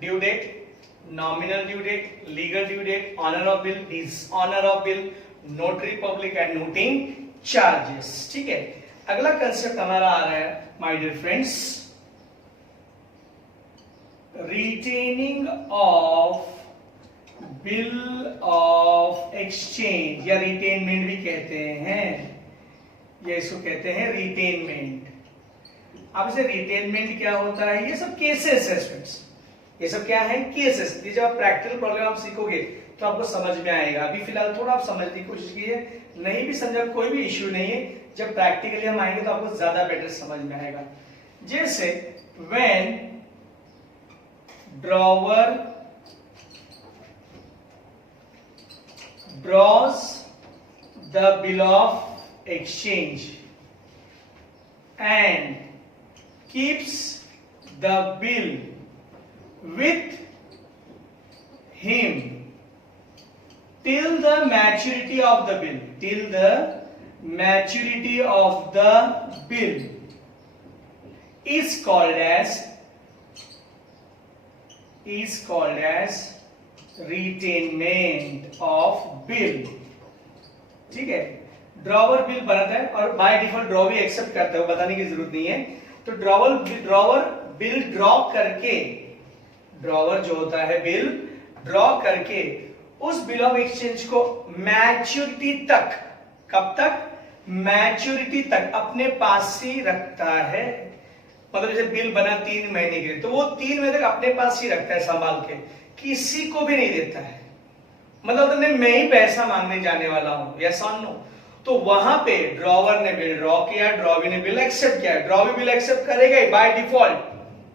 Due date, nominal due date, legal due date, honour of bill, dishonour of bill, notary public and noting charges. ठीक है, अगला concept हमारा आ रहा है my dear friends, retaining of bill of exchange या retainment भी कहते हैं, या इसको कहते हैं रिटेनमेंट। अब इसे रिटेनमेंट क्या होता है, ये सब केसेस है स्टूडेंट्स, ये सब क्या है, केसेस। ये जब आप प्रैक्टिकल प्रॉब्लम आप सीखोगे तो आपको समझ में आएगा। अभी फिलहाल थोड़ा आप समझने की कोशिश कीजिए, नहीं भी समझा कोई भी इश्यू नहीं है, जब प्रैक्टिकली हम आएंगे तो आपको ज्यादा बेटर समझ में आएगा। जैसे when drawer draws the bill of exchange and keeps the bill with him till the maturity of the bill, till the maturity of the bill is called as retainment of bill. ठीक है, drawer bill बनाता है और by default draw भी accept करता है, बताने की जरूरत नहीं है। तो ड्रॉवर बिल ड्रॉ करके, ड्रॉवर जो होता है बिल ड्रॉ करके उस बिल ऑफ एक्सचेंज को मैच्योरिटी तक, कब तक, मैच्योरिटी तक अपने पास ही रखता है। मतलब जैसे बिल बना 3 महीने के लिए, तो वो 3 महीने तक अपने पास ही रखता है संभाल के, किसी को भी नहीं देता है। मतलब तो मैं ही पैसा मांगने जाने वाला हूं, यस और नो। तो वहां पे ड्रॉवर ने बिल ड्रॉ किया, ड्रॉवी ने बिल एक्सेप्ट किया, ड्रॉवी बिल एक्सेप्ट करेगा ही बाय डिफॉल्ट,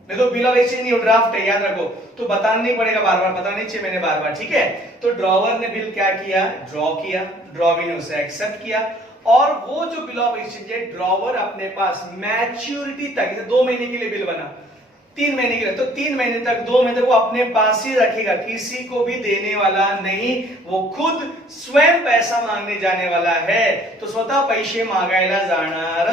नहीं तो बिल ऑफ एक्सचेंज नहीं, ड्राफ्ट है, याद रखो। तो बताना नहीं पड़ेगा बार बार, बताना नहीं चाहिए मैंने बार बार, ठीक है। तो ड्रॉवर ने बिल क्या किया, ड्रॉ किया, ड्रॉवी ने उसे एक्सेप्ट किया, और वो जो बिल ऑफ एक्सचेंज है ड्रॉवर अपने पास मैच्योरिटी तक, जैसे 2 महीने के लिए बिल बना, 3 महीने के लिए, तो 3 महीने तक, 2 महीने तक वो अपने पास ही रखेगा, किसी को भी देने वाला नहीं, वो खुद स्वयं पैसा मांगने जाने वाला है। तो स्वतः पैसे मागायला जाणार,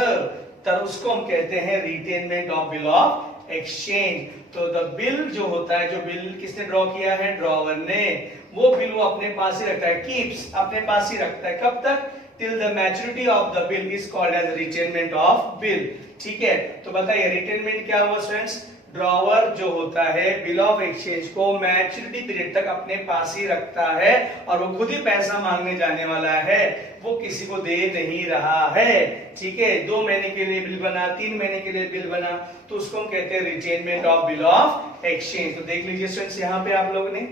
तर उसको हम कहते हैं रिटेनमेंट ऑफ बिल ऑफ एक्सचेंज। तो द बिल जो होता है, जो बिल किसने ड्रॉ किया है, ड्रॉवर ने, वो बिल वो अपने पास ही रखता है, कीप्स, अपने पास ही रखता है, कब तक, till the maturity of the bill is called as retainment of bill। ठीक है, तो बताइए रिटेनमेंट क्या हुआ स्टूडेंट्स, ड्रॉवर जो होता है बिल ऑफ एक्सचेंज को मैच्योरिटी पीरियड तक अपने पास ही रखता है, और वो खुद ही पैसा मांगने जाने वाला है, वो किसी को दे नहीं रहा है। ठीक है, 2 महीने के लिए बिल बना, 3 महीने के लिए बिल बना, तो उसको हम कहते हैं रिटेनमेंट ऑफ बिल ऑफ एक्सचेंज। तो देख लीजिए स्टूडेंट्स यहाँ पे आप लोगों ने,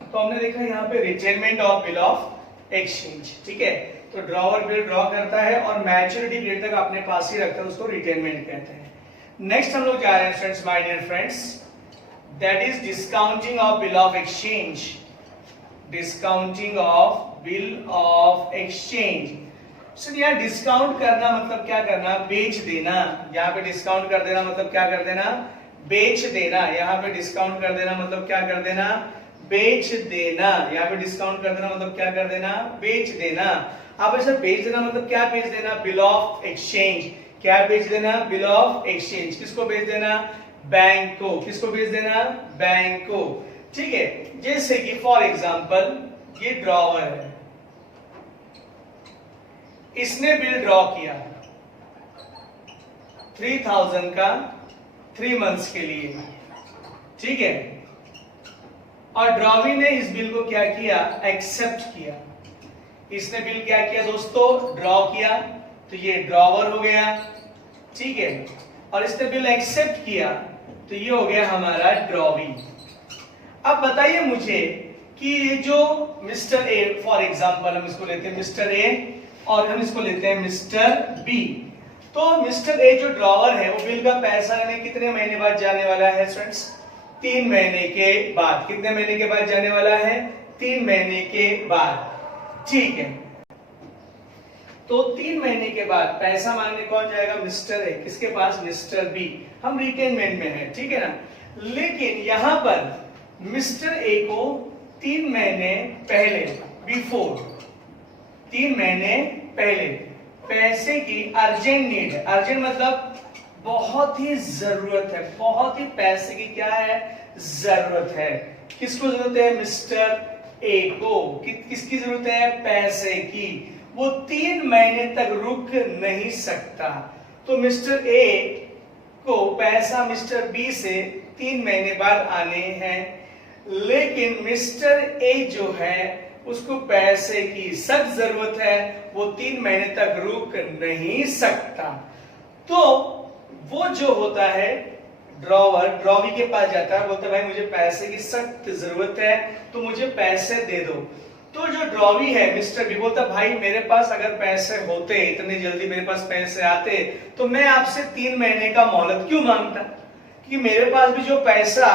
तो हमने देखा यहाँ पे रिटेनमेंट ऑफ बिल ऑफ एक्सचेंज। ठीक है, तो ड्रॉवर बिल ड्रॉ करता है और मैच्योरिटी पीरियड तक अपने पास ही रखता है, उसको रिटेनमेंट कहते हैं। नेक्स्ट हम लोग जा रहे हैं friends, my dear friends, that is discounting of bill of exchange. Discounting of bill of exchange. Sir यहाँ डिस्काउंट करना मतलब क्या करना, बेच देना। यहाँ पे डिस्काउंट कर देना मतलब क्या कर देना, बेच देना। यहाँ पे डिस्काउंट कर देना मतलब क्या कर देना, बेच देना। यहाँ पे डिस्काउंट कर देना मतलब क्या कर देना, बेच देना। अब ऐसा बेच देना मतलब क्या बेच देना, बिल ऑफ एक्सचेंज। क्या बेच देना, बिल ऑफ एक्सचेंज। किसको बेच देना, बैंक को। किसको बेच देना, बैंक को। ठीक है, जैसे कि फॉर एग्जांपल ये ड्रॉवर है, इसने बिल ड्रॉ किया 3000 का 3 मंथ्स के लिए। ठीक है, और ड्रॉवी ने इस बिल को क्या किया, एक्सेप्ट किया। इसने बिल क्या किया दोस्तों, ड्रॉ किया, तो ये ड्रॉवर हो गया। ठीक है, और इसने बिल एक्सेप्ट किया, तो ये हो गया हमारा ड्रॉवी। अब बताइए मुझे कि ये जो मिस्टर ए, फॉर एग्जांपल हम इसको लेते हैं मिस्टर ए, और हम इसको लेते हैं मिस्टर बी। तो मिस्टर ए जो ड्रॉवर है, वो बिल का पैसा लेने कितने महीने बाद जाने वाला है स्टूडेंट्स, 3 महीने के बाद। कितने महीने के बाद जाने वाला है, 3 महीने के बाद। ठीक है, तो 3 महीने के बाद पैसा मांगने कौन जाएगा, मिस्टर ए। किसके पास, मिस्टर बी। हम रिटेनमेंट में है, ठीक है ना। लेकिन यहां पर मिस्टर ए को 3 महीने पहले, बिफोर 3 महीने पहले पैसे की अर्जेंट नीड है। अर्जेंट मतलब बहुत ही जरूरत है, बहुत ही पैसे की क्या है, जरूरत है। किसको जरूरत है, मिस्टर ए को। किसकी जरूरत है, पैसे की। वो 3 महीने तक रुक नहीं सकता। तो मिस्टर ए को पैसा मिस्टर बी से 3 महीने बाद आने हैं, लेकिन मिस्टर ए जो है उसको पैसे की सख्त जरूरत है, वो 3 महीने तक रुक नहीं सकता। तो वो जो होता है ड्रॉवर, ड्रॉवी के पास जाता है, बोलता है भाई मुझे पैसे की सख्त जरूरत है, तो मुझे पैसे दे दो। तो जो ड्रॉवी है मिस्टर बी बोलता भाई मेरे पास अगर पैसे होते, इतनी जल्दी मेरे पास पैसे आते, तो मैं आपसे 3 महीने का मोहलत क्यों मांगता, कि मेरे पास भी जो पैसा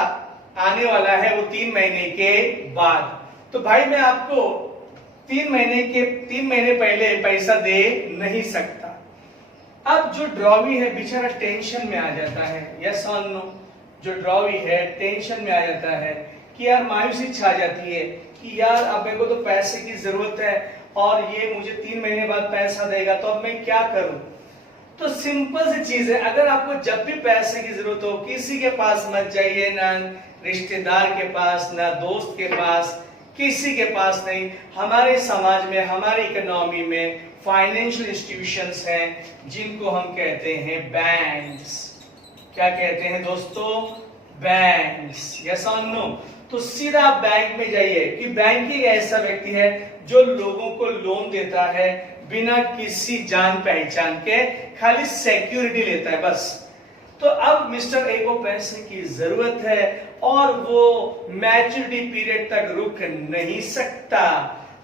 आने वाला है वो 3 महीने के बाद। तो भाई मैं आपको 3 महीने पहले पैसा दे नहीं सकता। अब जो ड्रॉवी है बेचारा टेंशन में आ जाता है, यस और नो। जो ड्रॉवी है टेंशन में आ जाता है कि यार मायूसी छा जाती है कि यार अब मेरे को तो पैसे की जरूरत है और ये मुझे 3 महीने बाद पैसा देगा, तो अब मैं क्या करूं। तो सिंपल सी चीज है, अगर आपको जब भी पैसे की जरूरत हो किसी के पास मत जाइए, ना रिश्तेदार के पास, ना दोस्त के पास, किसी के पास नहीं। हमारे समाज में, हमारी इकोनॉमी में फाइनेंशियल इंस्टीट्यूशंस हैं जिनको हम कहते हैं बैंक्स। क्या कहते हैं दोस्तों, बैंक्स, यस और नो। तो सीधा आप बैंक में जाइए, कि बैंक ही ऐसा व्यक्ति है जो लोगों को लोन देता है बिना किसी जान पहचान के, खाली सिक्योरिटी लेता है बस। तो अब मिस्टर ए को पैसे की जरूरत है और वो मैच्योरिटी पीरियड तक रुक नहीं सकता,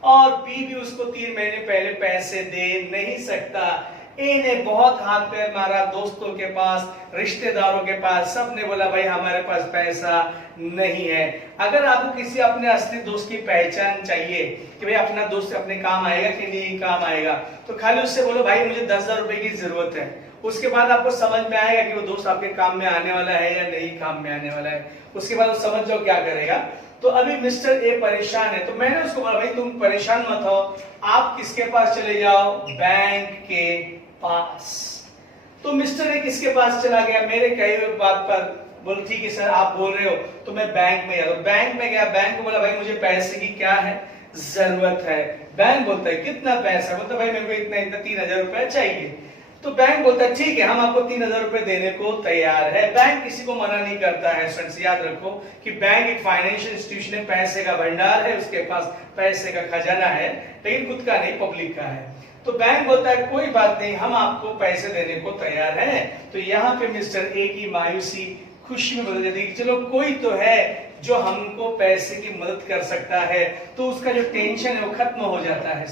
और बी भी उसको 3 महीने पहले पैसे दे नहीं सकता। ए ने बहुत हाथ पैर मारा, दोस्तों के पास, रिश्तेदारों के पास, सब ने बोला भाई हमारे पास पैसा नहीं है। अगर आपको किसी अपने असली दोस्त की पहचान चाहिए कि भाई अपना दोस्त अपने काम आएगा कि नहीं काम आएगा, तो खाली उससे बोलो भाई मुझे 10,000 रुपए की जरूरत है। उसके बाद आपको समझ में आएगा कि वो दोस्त आपके काम में आने वाला है या नहीं काम में आने वाला है। उसके बाद वो समझ जाओ क्या करेगा। तो अभी मिस्टर ए परेशान है, तो मैंने उसको बोला भाई तुम परेशान मत हो, आप किसके पास चले जाओ, बैंक के पास। तो मिस्टर ए किसके पास चला गया, मेरे कहे हुए बात पर, बोल ठीक है सर आप बोल रहे हो तो मैं बैंक में गया। बैंक में गया, बैंक को बोला भाई मुझे पैसे की क्या है, जरूरत है। बैंक बोलता है कितना पैसा, बोलता भाई मेरे को इतना 3,000 रुपए चाहिए। तो बैंक बोलता है ठीक है हम आपको 3,000 रुपए देने को तैयार है। बैंक किसी को मना नहीं करता है। स्टूडेंट्स याद रखो कि बैंक एक फाइनेंशियल इंस्टीट्यूशन है, पैसे का भंडार है, उसके पास पैसे का खजाना है, लेकिन खुद का नहीं, पब्लिक का है। तो बैंक बोलता है कोई बात नहीं हम आपको पैसे देने को तैयार हैं। तो यहाँ पे मिस्टर ए की मायूसी खुशी में बदल जाती है, चलो कोई तो है जो हमको पैसे की मदद कर सकता है। तो उसका जो टेंशन है वो खत्म हो जाता है,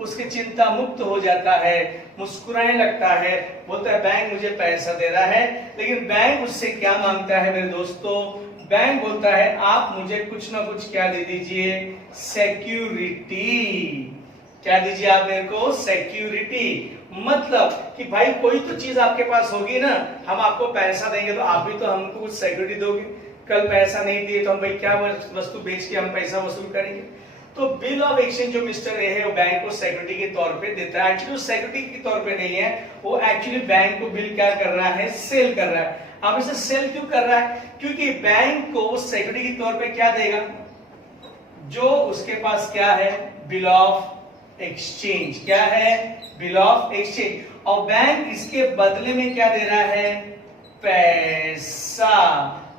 उसकी चिंता मुक्त हो जाता है, मुस्कुराने लगता है, बोलता है बैंक मुझे पैसा दे रहा है। लेकिन बैंक उससे क्या मांगता है मेरे दोस्तों, बैंक बोलता है आप मुझे कुछ ना कुछ क्या दे दीजिए, सिक्योरिटी। क्या दीजिए आप मेरे को, सिक्योरिटी। मतलब कि भाई कोई तो चीज आपके पास होगी ना, हम आपको पैसा देंगे तो आप भी तो हमको कुछ सिक्योरिटी दोगे। कल पैसा नहीं दिए तो हम भाई क्या वस्तु बेच के हम पैसा वसूल करेंगे। तो बिल ऑफ एक्सचेंज जो मिस्टर ए है वो बैंक को सिक्योरिटी के तौर पे देता है। एक्चुअली वो सिक्योरिटी के तौर पे नहीं है, वो एक्चुअली बैंक को बिल क्या कर रहा है, सेल कर रहा है। अब इसे सेल क्यों कर रहा है, क्योंकि बैंक को सिक्योरिटी के तौर पे क्या देगा, जो उसके पास क्या है, बिल ऑफ एक्सचेंज। क्या है, बिल ऑफ एक्सचेंज। और बैंक इसके बदले में क्या दे रहा है, पैसा,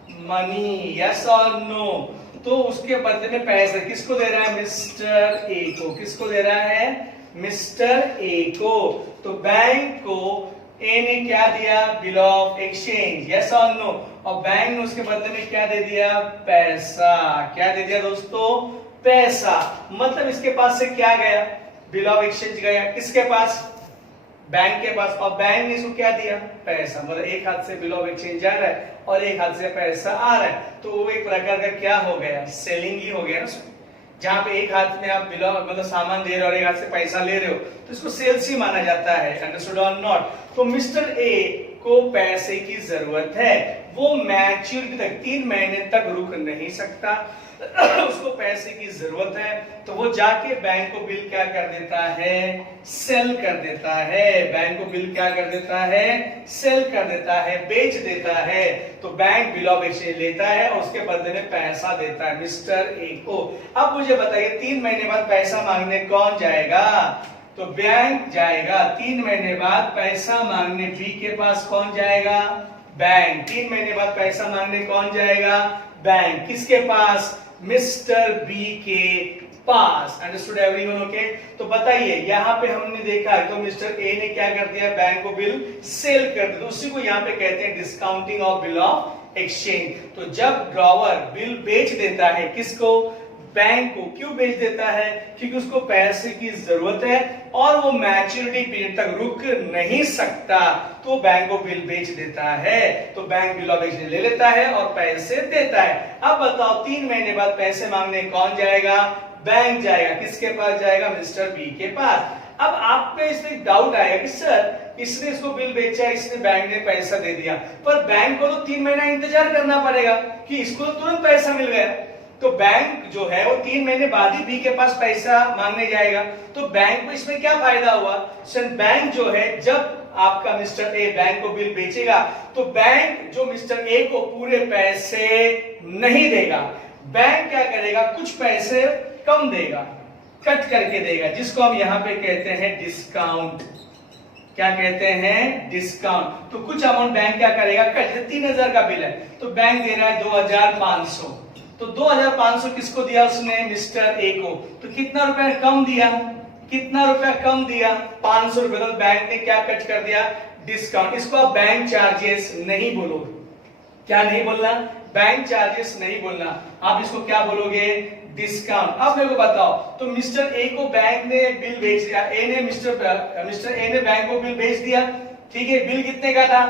मनी, यस और नो। तो उसके बदले में पैसा किसको दे रहा है, मिस्टर ए को। किसको दे रहा है, मिस्टर ए को। तो बैंक को ए ने क्या दिया, बिल ऑफ एक्सचेंज, यस और नो। और बैंक ने उसके बदले में क्या दे दिया, पैसा। क्या दे दिया दोस्तों, पैसा। मतलब इसके पास से क्या गया, बिल ऑफ एक्सचेंज गया, किसके पास, बैंक के पास। और बैंक ने इसको क्या दिया, पैसा। मतलब एक हाथ से बिल ऑफ एक्सचेंज जा रहा है और एक हाथ से पैसा आ रहा है, तो वो एक प्रकार का क्या हो गया, सेलिंग ही हो गया ना। जहां पे एक हाथ में आप बिल ऑफ मतलब सामान दे रहे हो और एक हाथ से पैसा ले रहे हो, तो इसको सेल्स ही माना जाता है। अंडरस्टूड और नॉट। तो मिस्टर ए को पैसे की जरूरत है, वो मैच्योरिटी तक 3 महीने तक रुक नहीं सकता। उसको पैसे की जरूरत है, तो वो जाके बैंक को बिल क्या कर देता है, सेल कर देता है। बैंक को बिल क्या कर देता है, सेल कर देता है, बेच देता है। तो बैंक बिल ऑफ एक्सचेंज लेता है और उसके बदले में पैसा देता है मिस्टर ए को। अब मुझे बताइए 3 महीने बाद पैसा मांगने कौन जाएगा, तो बैंक जाएगा। 3 महीने बाद पैसा मांगने बी के पास कौन जाएगा, बैंक। 3 महीने बाद पैसा मांगने कौन जाएगा, बैंक। किसके पास, मिस्टर बी के पास। Understood everyone, okay. तो बताइए यहाँ पे हमने देखा तो मिस्टर ए ने क्या कर दिया, बैंक को बिल सेल कर दिया, तो उसी को यहाँ पे कहते हैं discounting of bill of exchange. तो जब ड्रॉवर बिल बेच देता है, किसको, बैंक को। क्यों बेच देता है, क्योंकि उसको पैसे की जरूरत है और वो मैच्योरिटी पीरियड तक रुक नहीं सकता, तो बैंक को बिल बेच देता है। तो बैंक बिल ऑफ एक्सचेंज ले लेता है और पैसे देता है। अब बताओ 3 महीने बाद पैसे मांगने कौन जाएगा, बैंक जाएगा। किसके पास जाएगा, मिस्टर बी के पास। अब आप पे इसमें डाउट आएगा कि सर इसने इसको बिल बेचा, इसने बैंक ने पैसा दे दिया, पर बैंक को तो 3 महीना इंतजार करना पड़ेगा कि इसको तुरंत पैसा मिल गया। तो बैंक जो है वो 3 महीने बाद ही बी के पास पैसा मांगने जाएगा, तो बैंक को इसमें क्या फायदा हुआ। सर बैंक जो है, जब आपका मिस्टर ए बैंक को बिल बेचेगा तो बैंक जो मिस्टर ए को पूरे पैसे नहीं देगा, बैंक क्या करेगा, कुछ पैसे कम देगा, कट करके देगा, जिसको हम यहां पे कहते हैं डिस्काउंट। क्या कहते हैं, डिस्काउंट। तो कुछ अमाउंट बैंक क्या करेगा, कट। 3000 का बिल है तो बैंक दे रहा है 2500, तो 2500 किसको दिया उसने, मिस्टर ए को। तो कितना रुपया कम दिया, कितना रुपया कम दिया, 500 रुपए। तो बैंक ने क्या कट कर दिया, डिस्काउंट। इसको आप बैंक चार्जेस नहीं बोलोगे, क्या नहीं बोलना, बैंक चार्जेस नहीं बोलना, आप इसको क्या बोलोगे, डिस्काउंट। अब मेरे को बताओ, तो मिस्टर ए को बैंक ने बिल बेच दिया, मिस्टर ए ने बैंक को बिल बेच दिया, ठीक है। बिल कितने का था,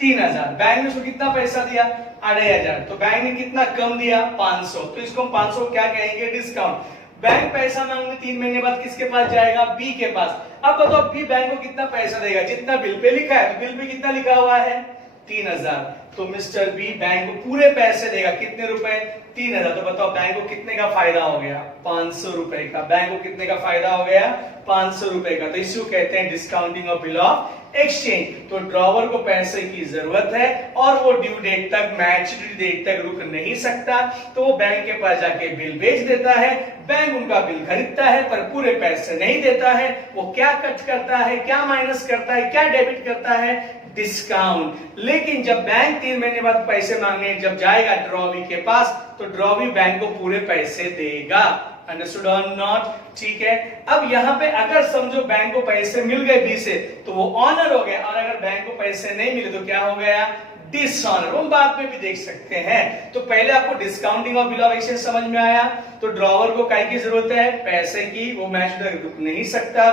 3000। बैंक ने उसको कितना पैसा दिया, 2500। तो बैंक ने कितना कम दिया, 500। तो इसको हम 500 क्या कहेंगे, डिस्काउंट। बैंक पैसा मांगने 3 महीने बाद किसके पास जाएगा, बी के पास। अब बताओ बी बैंक को कितना पैसा देगा, जितना बिल पे लिखा है। तो बिल पे कितना लिखा हुआ है, 3000। तो मिस्टर बी बैंक को पूरे पैसे देगा, कितने रुपए, 3000। तो बताओ बैंक को कितने का फायदा हो गया, 500 रुपए का। बैंक को कितने का फायदा हो गया, 500 रुपए का। तो इसको कहते हैं discounting of bill of exchange. तो ड्रॉवर को पैसे की जरूरत है और वो ड्यू डेट तक, मैच्योरिटी डेट तक रुक नहीं सकता, तो वो बैंक के पास जाके बिल बेच देता है। बैंक उनका बिल खरीदता है पर पूरे पैसे नहीं देता है। वो क्या कट करता है, क्या माइनस करता है, क्या डेबिट करता है, डिस्काउंट। लेकिन जब बैंक 3 महीने बाद पैसे मांगने जब जाएगा ड्रॉवी के पास, तो ड्रॉवी बैंक को पूरे पैसे देगा। अंडरस्टूड और नॉट, ठीक है। अब यहाँ पे अगर समझो बैंक को पैसे मिल गए बी से, तो वो ऑनर हो गया, और अगर बैंक को पैसे नहीं मिले तो क्या हो गया, डिसऑनर। हम बाद में भी देख सकते हैं। तो पहले आपको discounting of bill of exchange समझ में आया। तो ड्रॉवर को काय की जरूरत है, पैसे की। वो मैच तक रुक नहीं सकता,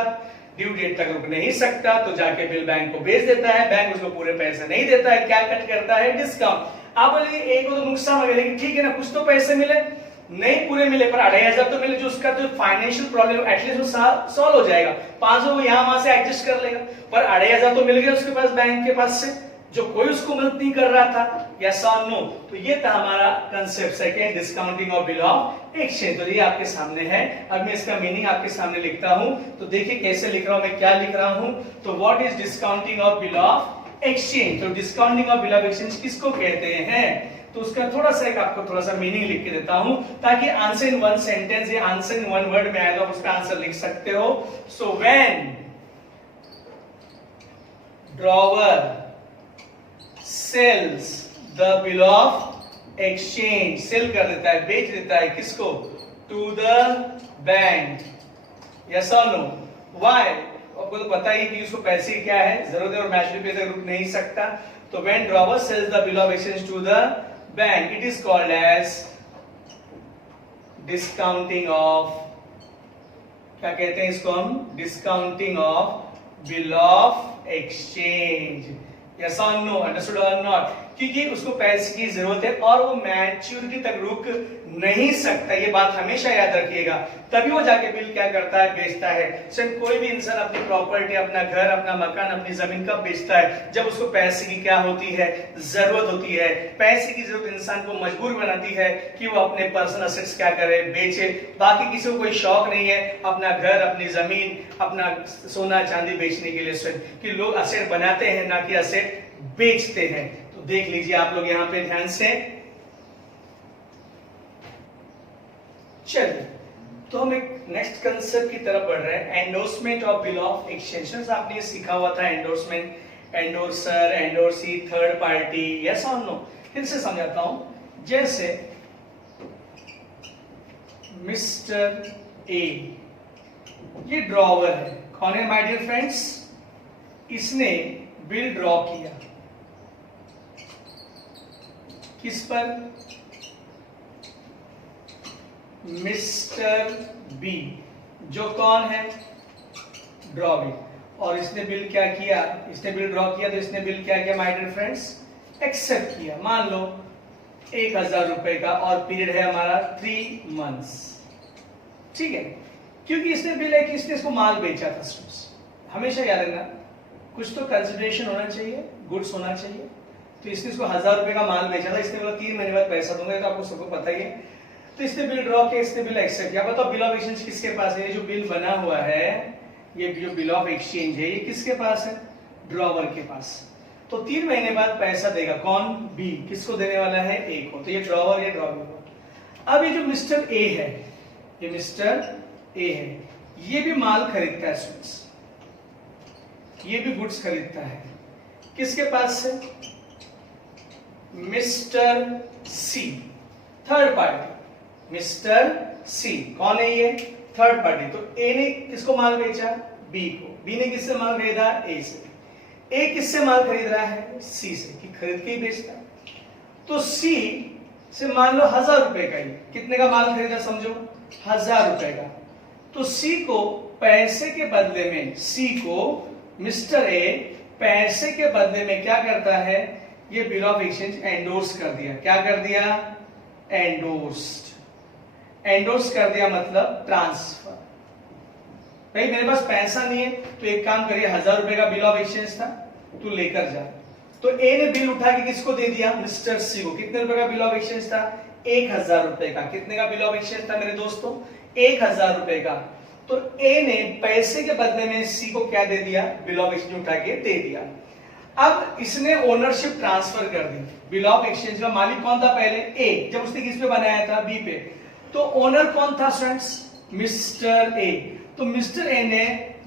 ड्यू डेट तक रुक नहीं सकता, तो जाके बिल बैंक को बेच देता है। बैंक उसको पूरे पैसे नहीं देता है, क्या कट करता है, डिस्काउंट। आप बोलेंगे एक को तो नुकसान हो गया, लेकिन ठीक है ना, कुछ तो पैसे मिले, नहीं पूरे मिले पर 2500 तो मिले, जो उसका जो फाइनेंशियल प्रॉब्लम एटलीस्ट वो सॉल्व हो जाएगा। 500 वो यहां वहां से एडजस्ट कर लेगा, पर 2500 तो मिल गया उसके पास, बैंक के पास से, जो कोई उसको मदद नहीं कर रहा था। यस और नो। तो ये था हमारा concept second, discounting of bill of exchange. तो ये आपके सामने है। अब मैं इसका मीनिंग आपके सामने लिखता हूं, तो देखिए कैसे लिख रहा हूं मैं, क्या लिख रहा हूं। तो what is discounting of bill of exchange. तो discounting of bill of exchange किसको कहते हैं, तो उसका थोड़ा सा एक आपको थोड़ा सा मीनिंग लिख के देता हूं, ताकि आंसर इन वन सेंटेंस या आंसर इन वन वर्ड में आए तो आप उसका आंसर लिख सकते हो। So when drawer sells the bill of exchange, sell कर देता है, बेच देता है, किसको, टू द बैंक। यस और नो। व्हाई, आपको तो पता ही कि उसको पैसे की क्या है जरूरत है और मैच्योरिटी पे रुक नहीं सकता। तो when drawer sells the bill of exchange to the bank, it is called as discounting of, क्या कहते हैं इसको हम, discounting of bill of exchange. Yes or no? Understood or not? क्योंकि उसको पैसे की जरूरत है और वो मैच्योरिटी तक रुक नहीं सकता। ये बात हमेशा याद रखिएगा, तभी वो जाके बिल क्या करता है, बेचता है। कोई भी इंसान अपनी प्रॉपर्टी, अपना घर, अपना मकान, अपनी जमीन कब बेचता है, जब उसको पैसे की क्या होती है, जरूरत होती है। पैसे की जरूरत इंसान को मजबूर बनाती है कि वो अपने पर्सनल असेट्स क्या करे, बेचे। बाकी किसी को कोई शौक नहीं है अपना घर, अपनी जमीन, अपना सोना चांदी बेचने के लिए, कि लोग असेट बनाते हैं ना कि असेट बेचते हैं। तो देख लीजिए आप लोग यहाँ पे ध्यान से। चलिए, तो हम एक नेक्स्ट कंसेप्ट की तरफ बढ़ रहे हैं, endorsement of bill of exchange. आपने सीखा हुआ था endorsement, endorser, endorsee, third party, yes और नो। फिर से समझाता हूं। जैसे मिस्टर ए, ये ड्रॉवर है। कौन है माय डियर फ्रेंड्स? इसने बिल ड्रॉ किया किस पर? मिस्टर बी, जो कौन है, ड्रॉ बिल। और इसने बिल क्या किया, इसने बिल ड्रॉ किया, तो इसने बिल क्या किया माय डियर फ्रेंड्स, एक्सेप्ट किया। मान लो 1000 रुपए का, और पीरियड है हमारा 3 मंथ्स, ठीक है। क्योंकि इसने बिल है कि इसने इसको माल बेचा था। हमेशा याद रखना, कुछ तो कंसिडरेशन होना चाहिए, गुड्स होना चाहिए। तो इसने इसको 1000 रुपए का माल बेचा था, इसने बोला 3 महीने बाद पैसा दूंगा, तो आपको सबको पता ही है। तो इसने बिल ड्रॉ किया, इसने बिल एक्सेप्ट किया। बताओ बिल ऑफ एक्सचेंज किसके पास है? ये जो बिल बना हुआ है, ये जो बिल ऑफ एक्सचेंज है, ये किसके पास है? ड्रॉवर के पास। तो 3 महीने बाद पैसा देगा कौन? बी। किसको देने वाला है? ए को। तो ये ड्रॉवर, ये ड्रॉवर। अब ये जो मिस्टर ए है, ये मिस्टर ए है, ये भी माल खरीदता है स्टूडेंट्स, ये भी गुड्स खरीदता है। किसके पास से? मिस्टर सी, थर्ड पार्टी। मिस्टर सी कौन है? ये थर्ड पार्टी। तो ए ने किसको माल बेचा? बी को। बी ने किससे माल खरीदा? ए से। ए किससे माल खरीद रहा है? सी से, कि खरीद के ही बेचता। तो सी से मान लो 1000 रुपए का ही, कितने का माल खरीदा समझो? 1000 रुपए का। तो सी को पैसे के बदले में, सी को मिस्टर ए पैसे के बदले में क्या करता है? ये बिल ऑफ एक्सचेंज एंडोर्स कर दिया। क्या कर दिया? एंडोर्स्ड। एंडोर्स कर दिया मतलब ट्रांसफर। भाई मेरे पास पैसा नहीं है, तो एक काम करिए, 1000 रुपए का बिल ऑफ एक्सचेंज था, तू लेकर जा। तो ए ने बिल उठा के किसको दे दिया? मिस्टर सी को। कितने रुपए का बिल ऑफ एक्सचेंज था? 1000 रुपए का। कितने का बिल ऑफ एक्सचेंज था मेरे दोस्तों? 1000 रुपए का। तो ए ने पैसे के बदले में सी को क्या दे दिया? बिल ऑफ एक्सचेंज उठा के दे दिया। अब इसने ओनरशिप ट्रांसफर कर दी। बिल ऑफ एक्सचेंज का मालिक कौन था पहले? ए। जब उसने किस पे बनाया था? बी पे। तो ओनर कौन था स्टूडेंट्स? Mister A. तो मिस्टर ए ने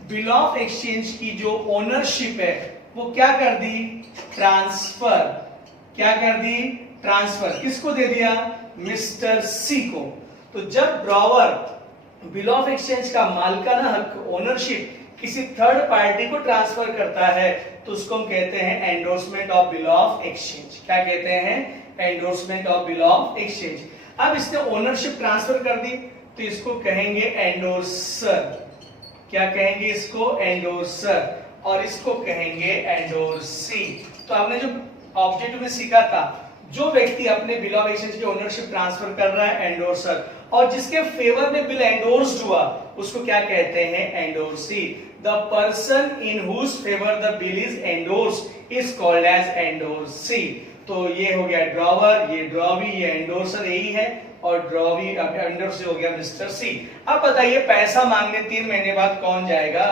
बिल ऑफ एक्सचेंज की जो ओनरशिप है वो क्या कर दी? ट्रांसफर। क्या कर दी? ट्रांसफर। किसको दे दिया? मिस्टर सी को। तो जब ड्रॉवर बिल ऑफ एक्सचेंज का मालिकाना हक, ओनरशिप किसी थर्ड पार्टी को ट्रांसफर करता है, तो उसको हम कहते हैं endorsement of bill of exchange. क्या कहते हैं? Endorsement of bill of exchange. अब इसने ओनरशिप ट्रांसफर कर दी, तो इसको कहेंगे एंडोर्सर। क्या कहेंगे इसको? एंडोर्सर। और इसको कहेंगे एंडोर्सी। तो आपने जो ऑब्जेक्टिव में सीखा था, जो व्यक्ति अपने बिल ऑफ एक्सचेंज की ओनरशिप ट्रांसफर कर रहा है, एंडोर्सर, और जिसके फेवर में बिल एंडोर्स्ड हुआ, उसको क्या कहते हैं? Endorsee. The person in whose favour the bill is endorsed is called as endorsee. तो ये हो गया ड्रॉवर, ये ड्रॉवी, ये एंडोर्सर यही है, और ड्रॉवी एंडोर्सी हो गया मिस्टर सी। अब बताइए पैसा मांगने 3 महीने बाद कौन जाएगा?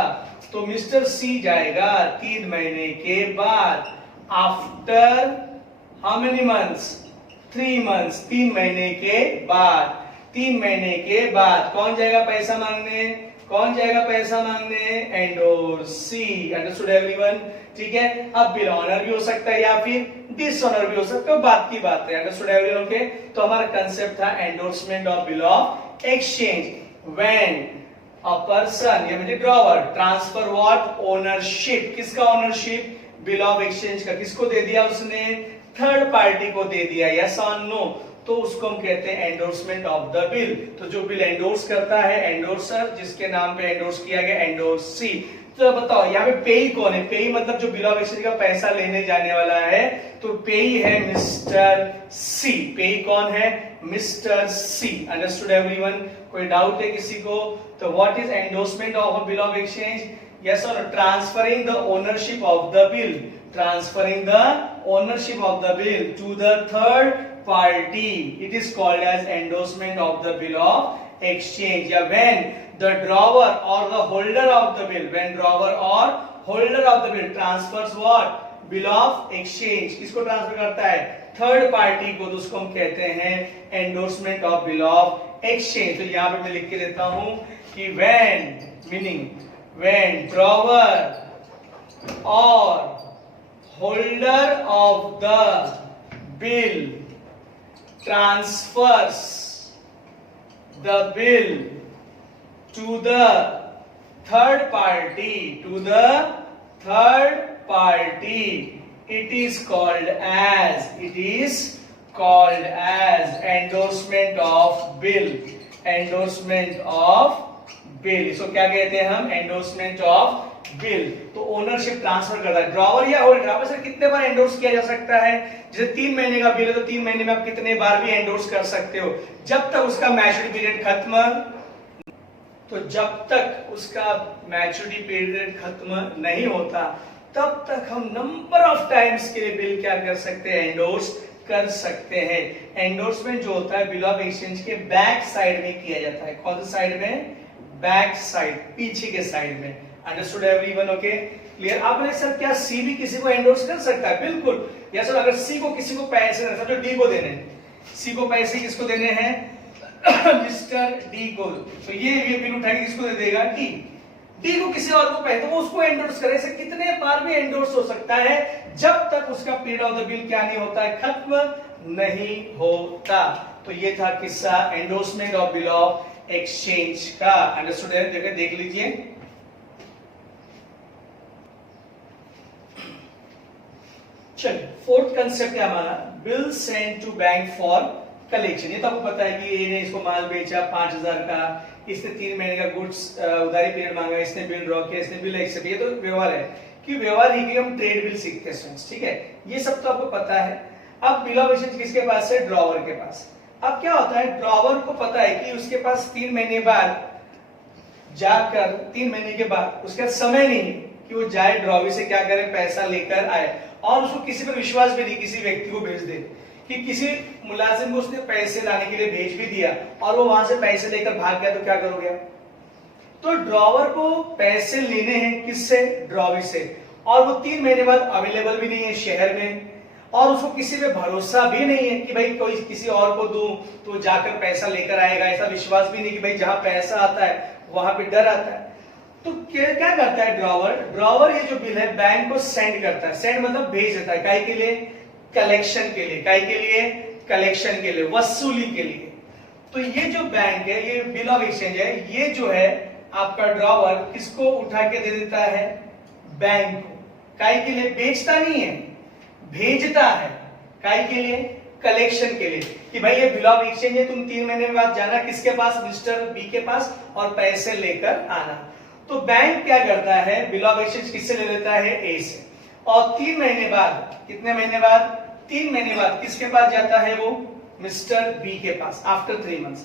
तो मिस्टर सी जाएगा 3 महीने के बाद। After how many months? 3 months. 3 महीने के बाद। 3 महीने के बाद कौन जाएगा पैसा मांगने? कौन जाएगा पैसा मांगने? एंडोर्सी। Understood everyone? ठीक है। अब बिल ऑनर भी हो सकता है या फिर डिसऑनर भी हो सकता है, बात की बात है। Understood everyone? ओके। तो हमारा कंसेप्ट था endorsement of bill of exchange when a person, या मतलब ड्रॉवर, ट्रांसफर व्हाट? ओनरशिप। किसका ओनरशिप? बिल ऑफ एक्सचेंज का। किसको दे दिया उसने? थर्ड पार्टी को दे दिया। यस और नो? तो उसको हम कहते हैं एंडोर्समेंट ऑफ द बिल। तो जो बिल एंडोर्स करता है, एंडोर्सर, जिसके नाम पे एंडोर्स किया गया, एंडोर्सी। तो बताओ यहाँ पे पेई कौन है? पेई मतलब जो बिल ऑफ एक्सचेंज का पैसा लेने जाने वाला है, तो पेई है मिस्टर सी। पेई कौन है? Mister C. Understood everyone? कोई डाउट है किसी को? तो what is endorsement of a bill of exchange? Yes और no? Transferring the ownership of the bill, transferring the ownership of the bill to the third party, it is called as endorsement of the bill of exchange. या when the drawer or the holder of the bill, when drawer or holder of the bill transfers what? Bill of exchange, किसको transfer करता है? Third party को, तो उसको हम कहते हैं endorsement of bill of exchange. तो यहाँ पे मैं लिख के देता हूं कि when, meaning when drawer or holder of the bill transfers the bill to the third party, to the third party, it is called as endorsement of bill, endorsement of bill। इसको क्या कहते हैं हम? endorsement of bill. तो ownership transfer करता है drawer या holder. आप इसे कितने बार एंडोर्स किया जा सकता है? जैसे 3 महीने का बिल है तो 3 महीने में आप कितने बार भी एंडोर्स कर सकते हो, जब तक उसका मैच्योरिटी पीरियड खत्म, तो जब तक उसका मैच्योरिटी पीरियड खत्म नहीं होता तब तक हम नंबर ऑफ टाइम्स के लिए बिल क्या कर सकते हैं? एंडोर्स कर सकते हैं। एंडोर्समेंट जो होता है बिल ऑफ एक्सचेंज के बैक साइड में किया जाता है। कौन सी साइड में? बैक साइड, पीछे के साइड में। Understood everyone? Okay, clear? आपने सर क्या सी भी किसी को एंडोर्स कर सकता है? बिल्कुल। या सर अगर सी को किसी को पैसे, समझो डी को देने, सी को पैसे किसको देने हैं? मिस्टर डी को। तो ये बिल उठा के किसको दे देगा? डी। डी को किसी और को पैसे, तो वो उसको एंडोर्स करे। ऐसे कितने बार भी एंडोर्स हो सकता है जब तक उसका पीरियड ऑफ द बिल क्या नहीं होता है? खत्म नहीं होता। तो ये था किस्सा endorsement of bill of exchange का। अंडरस्टूड है? देख लीजिए। चलिए, फोर्थ कंसेप्ट है हमारा bill send to bank for collection. ये तो आपको पता है कि ये इसको माल बेचा 5000 का, इसने 3 महीने का गुड्स उधारी पीरियड मांगा, इसने बिल ड्रॉ किया, इसने बिल एक्सेप्ट। ये तो व्यवहार है कि व्यवहार ही कि हम ट्रेड बिल सीखते हैं स्टूडेंट्स, ठीक है? ये सब तो आपको पता है। अब बिल ऑफ एक्सचेंज किसके पास है? ड्रॉवर के पास। अब क्या होता है, ड्रॉवर को पता है कि उसके पास 3 महीने बाद जाकर 3 महीने के बाद उसका समय नहीं कि वो जाए ड्रॉवी से क्या करे, पैसा लेकर आए। और उसको किसी पर विश्वास भी नहीं, किसी व्यक्ति को भेज दे कि किसी मुलाजिम को उसने पैसे लाने के लिए भेज भी दिया और वो वहां से पैसे लेकर भाग गया, तो क्या करोगे? तो ड्रॉवर को पैसे लेने हैं किससे? ड्रॉवी से। और वो 3 महीने बाद अवेलेबल भी नहीं है शहर में, और उसको किसी पे भरोसा भी नहीं है कि भाई कोई किसी और को दूं तो जाकर पैसा लेकर आएगा। ऐसा विश्वास भी नहीं कि भाई जहां पैसा आता है वहां पे डर आता है। तो क्या करता है ड्रॉवर? ड्रॉवर ये जो बिल है बैंक को सेंड करता है। सेंड मतलब भेज देता है। काहे के लिए? कलेक्शन के लिए। काहे के लिए? कलेक्शन के लिए, वसूली के लिए। तो ये जो बैंक है, ये बिल ऑफ एक्सचेंज है, ये जो है आपका ड्रॉवर किसको उठा के दे देता है? बैंक को। काहे के लिए? बेचता नहीं है, भेजता है। काहे के लिए? कलेक्शन के लिए, कि भाई ये बिल ऑफ एक्सचेंज है, तुम 3 महीने बाद जाना किसके पास? मिस्टर बी के पास, और पैसे लेकर आना। तो बैंक क्या करता है? बिल ऑफ एक्सचेंज किससे ले लेता है? ए से। और 3 महीने बाद, कितने महीने बाद? 3 महीने बाद किसके पास जाता है? वो मिस्टर बी के पास, आफ्टर 3 मंथ्स।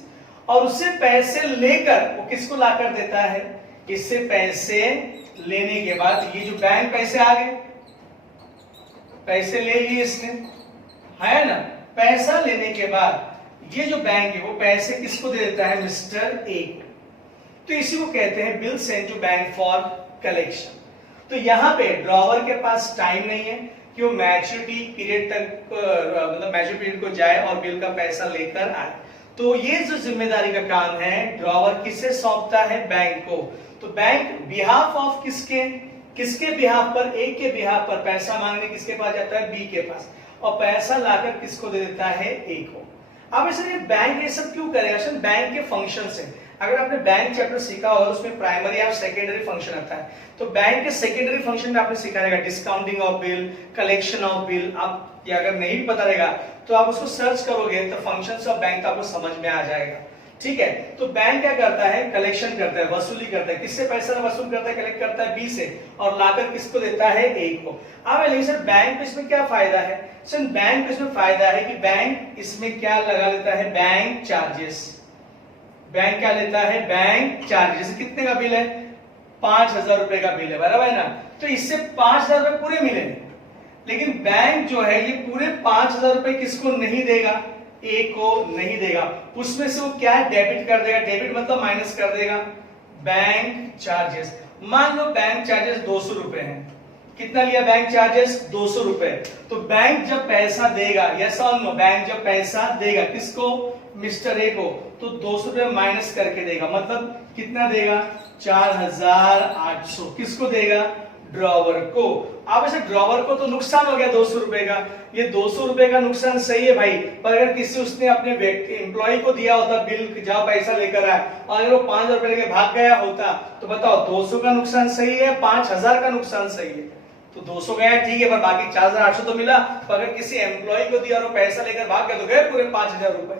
और उससे पैसे लेकर वो किसको लाकर देता है? इससे पैसे लेने के बाद ये जो बैंक पैसे आ गए, पैसे ले लिए इसने, है ना? पैसा लेने के बाद ये जो बैंक है वो पैसे किसको दे देता है? Mister A. तो इसी को कहते हैं bill send to bank for collection. तो यहां पे ड्रॉवर के पास टाइम नहीं है कि वो मैच्योरिटी पीरियड तक, मतलब मैच्योरिटी पीरियड को जाए और बिल का पैसा लेकर आए। तो ये जो जिम्मेदारी का काम है ड्रॉवर किसे सौंपता है? बैंक को। तो बैंक बिहाफ ऑफ किसके बिहाफ पर? ए के बिहाफ पर पैसा मांगने किसके पास जाता है? बी के पास। और पैसा लाकर किसको दे देता है? ए को। अब इसलिए बैंक ये सब क्यों करेगा? बैंक के फंक्शन है। अगर आपने बैंक चैप्टर सीखा हो उसमें प्राइमरी और सेकेंडरी फंक्शन आता है, तो बैंक के सेकेंडरी फंक्शन में आपने सीखा रहेगा discounting of bill, collection of bill. आप ये अगर नहीं पता रहेगा तो आप उसको सर्च करोगे तो फंक्शंस ऑफ बैंक आपको समझ में आ जाएगा। ठीक है, तो बैंक क्या करता है, कलेक्शन करता है, वसूली करता है। किससे पैसा वसूल करता है, कलेक्ट करता है बी से, और लाकर किसको देता है, ए को। अब लेकिन सर बैंक को इसमें क्या फायदा है, सर बैंक को इसमें फायदा है कि बैंक इसमें क्या लगा लेता है, बैंक चार्जेस। बैंक क्या लेता है, बैंक चार्जेस। कितने का बिल है, 5,000 रुपए का बिल है, बराबर है ना। तो इससे 5,000 रुपए पूरे मिले, लेकिन बैंक जो है ये पूरे 5,000 रुपए किसको नहीं देगा, ए को नहीं देगा। उसमें से वो क्या डेबिट कर देगा, डेबिट मतलब माइनस कर देगा बैंक चार्जेस। मान लो बैंक चार्जेस 200 रुपए हैं, कितना लिया बैंक चार्जेस, 200 रुपए। तो बैंक जब पैसा देगा, यस और नो, बैंक जब पैसा देगा किसको, मिस्टर ए को, तो 200 रुपए माइनस करके देगा, मतलब कितना देगा, 4,800। किसको देगा, ड्रॉवर को। अब ऐसे ड्रॉवर को तो नुकसान हो गया 200 रुपए का, ये 200 रुपए का नुकसान सही है भाई, पर अगर किसी उसने अपने व्यक्ति एम्प्लॉय को दिया होता बिल, जाओ पैसा लेकर आए, और अगर वो 5,000 रुपए लेके भाग गया होता, तो बताओ 200 का नुकसान सही है, 5,000 का नुकसान सही है। तो 200 गया ठीक है, पर बाकी 4,800 तो मिला। पर अगर किसी एम्प्लॉय को दिया और वो पैसा लेकर भाग गया तो गए पूरे 5,000 रुपए,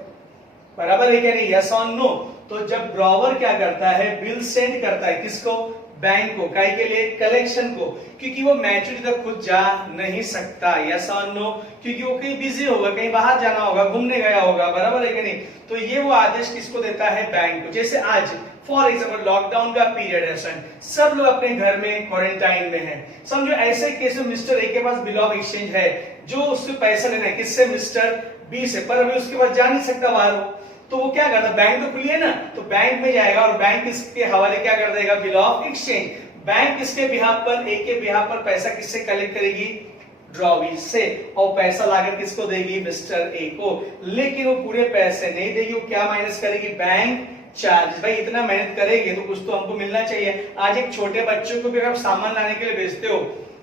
बराबर है क्या नहीं, यस और नो। तो जब ड्रॉवर क्या करता है, बिल सेंड करता है किसको, बैंक को, काय के लिए, कलेक्शन को, क्योंकि वो मैच्योरिटी तक खुद जा नहीं सकता, यस और नो, क्योंकि वो कहीं बिजी होगा, कहीं बाहर जाना होगा, घूमने गया होगा, बराबर है कि नहीं। तो ये वो आदेश किसको देता है, बैंक को। जैसे आज फॉर एग्जाम्पल लॉकडाउन का पीरियड है, सब लोग अपने घर में क्वारंटाइन में हैं। समझो ऐसे केस में मिस्टर ए के पास बिल ऑफ एक्सचेंज है, जो उससे पैसा लेना है किससे, मिस्टर बी से, पर अभी उसके पास जा नहीं सकता बाहर, तो वो क्या करता, बैंक तो खुली है ना, तो बैंक में जाएगा और बैंक इसके हवाले क्या कर देगा, बिल ऑफ एक्सचेंज। बैंक किसके बिहाफ पर, ए के बिहाफ पर पैसा किससे कलेक्ट करेगी, ड्रॉवी से, और पैसा लाकर किसको देगी, मिस्टर ए को। लेकिन वो पूरे पैसे नहीं देगी, वो क्या माइनस करेगी, बैंक चार्ज। भाई इतना मेहनत करेगी तो कुछ तो हमको मिलना चाहिए। आज एक छोटे बच्चों को भी आप सामान लाने के लिए भेजते हो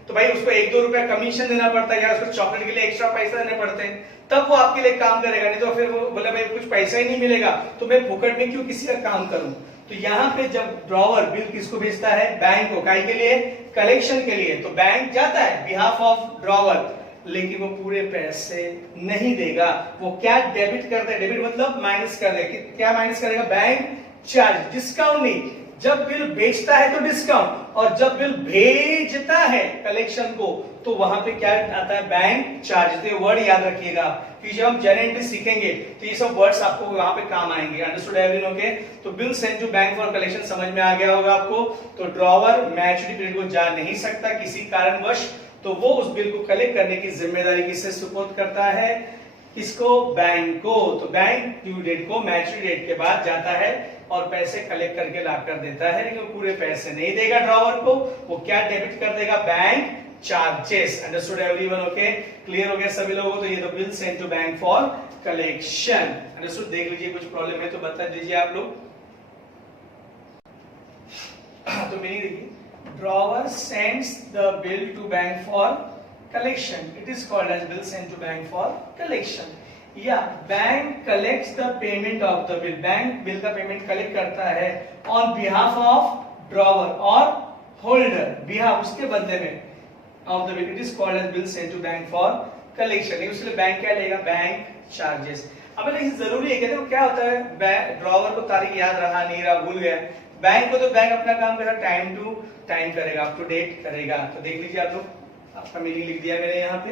तो भाई उसको 1-2 रुपया कमीशन देना पड़ता है, या उसको चॉकलेट के लिए एक्स्ट्रा पैसा देने पड़ते हैं, तब वो आपके लिए काम करेगा। नहीं तो फिर वो बोले भाई कुछ पैसा ही नहीं मिलेगा तो मैं फुकट में क्यों किसी का काम करूं। तो यहाँ पे जब ड्रॉवर बिल किसको भेजता है, बैंक को, काय के लिए, कलेक्शन के लिए। तो बैंक जाता है बिहाफ ऑफ ड्रॉवर, लेकिन वो पूरे पैसे नहीं देगा, वो क्या डेबिट करता है, डेबिट मतलब माइनस कर देगा। क्या माइनस करेगा, बैंक चार्ज। डिस्काउंट नहीं, जब बिल बेचता है तो डिस्काउंट, और जब बिल भेजता है कलेक्शन को तो वहां पे क्या आता है, बैंक चार्ज। तो ये वर्ड याद रखिएगा कि जब हम जनरल एंट्री सीखेंगे तो ये सब वर्ड्स आपको वहां पे काम आएंगे। Understood everyone, okay. तो bill send to bank for collection समझ में आ गया होगा आपको। तो ड्रॉवर मैच्योरिटी पीरियड को जा नहीं सकता किसी कारणवश, तो वो उस बिल को कलेक्ट करने की जिम्मेदारी किससे सुपुर्द करता है, किसको, बैंक को। तो बैंक ड्यू डेट को मैच्योरिटी डेट के बाद जाता है और पैसे कलेक्ट करके ला कर देता है, लेकिन पूरे पैसे नहीं देगा ड्रॉवर को, वो क्या डेबिट कर देगा, bank charges. Understood everyone, okay. Clear हो गया सभी लोगों को। तो ये तो bill send to bank for collection. Understood. देख लीजिए कुछ प्रॉब्लम है तो बता दीजिए आप लोग। तो मीनिंग देखिए, drawer sends the bill to bank for collection, it is called as bill sent to bank for collection. या bank collects the payment of the bill, bank bill का पेमेंट कलेक्ट करता है on behalf of drawer और holder, behalf उसके बदले में of the bill, it is called as bill sent to bank for collection. इसलिए bank क्या लेगा, बैंक चार्जेस। अब लेकिन जरूरी है, कहते हैं क्या होता है, ड्रॉवर को तारीख याद रहा नहीं रहा, भूल गया, बैंक को तो बैंक अपना काम करेगा, टाइम टू टाइम करेगा, अप टू डेट करेगा। तो देख लीजिए आप लोग, आपका मीनिंग लिख दिया मैंने यहाँ पे।